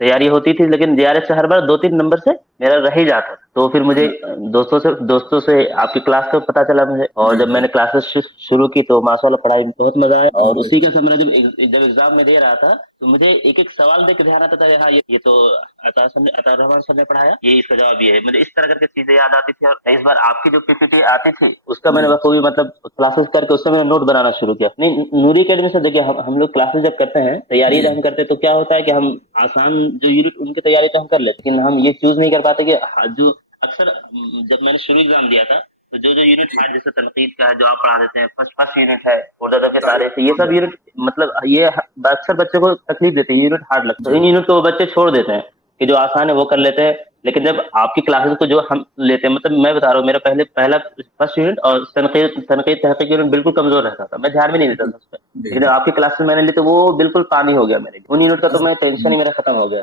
तैयारी होती थी, लेकिन जीआरएफ से हर बार 2-3 नंबर से मेरा रह ही जाता था। तो फिर मुझे दोस्तों से आपकी क्लास का पता चला मुझे, और जब मैंने क्लासेस शुरू की तो माशाल्लाह पढ़ाई में बहुत मजा आया। और उसी का समय जब एग्जाम में दे रहा था, तो मुझे एक एक सवाल देख के ध्यान आता था, हाँ ये तो अता रहमान सर ने पढ़ाया, ये इसका जवाब ये है। मुझे इस तरह करके चीजें याद आती थी। और इस बार आपकी जो पीपीटी आती थी उसका मैंने बखूबी मतलब क्लासेस करके उससे मैंने नोट बनाना शुरू किया। नहीं, नूरी अकेडमी से देखिए, हम लोग क्लासेस जब करते हैं, तैयारी जब हम करते हैं, तो क्या होता है कि हम आसान जो यूनिट उनकी तैयारी तो हम कर लेते, लेकिन हम ये चूज नहीं कर पाते कि जो अक्सर जब मैंने शुरू एग्जाम दिया था, तो जो यूनिट हार्ड, जैसे तनकीद का है जो आप पढ़ा देते हैं, फर्स्ट यूनिट है और दादा के तारीफ, ये सब यूनिट मतलब ये अक्सर बच्चे को तकलीफ देती है, यूनिट हार्ड लगता है, तो इन यूनिट को वो बच्चे छोड़ देते हैं कि जो आसान है वो कर लेते हैं। लेकिन जब आपकी क्लासेस को जो हम लेते हैं, मतलब मैं बता रहा हूँ, मेरा पहला फर्स्ट यूनिट और तनकीद तनकीद तहकीक यूनिट बिल्कुल कमजोर रहता था, मैं ध्यान भी नहीं देता था उस पर। लेकिन आपकी क्लासेस मैंने ली तो वो बिल्कुल पानी हो गया मेरे लिए, उन यूनिट का तो मैं टेंशन ही मेरा खत्म हो गया।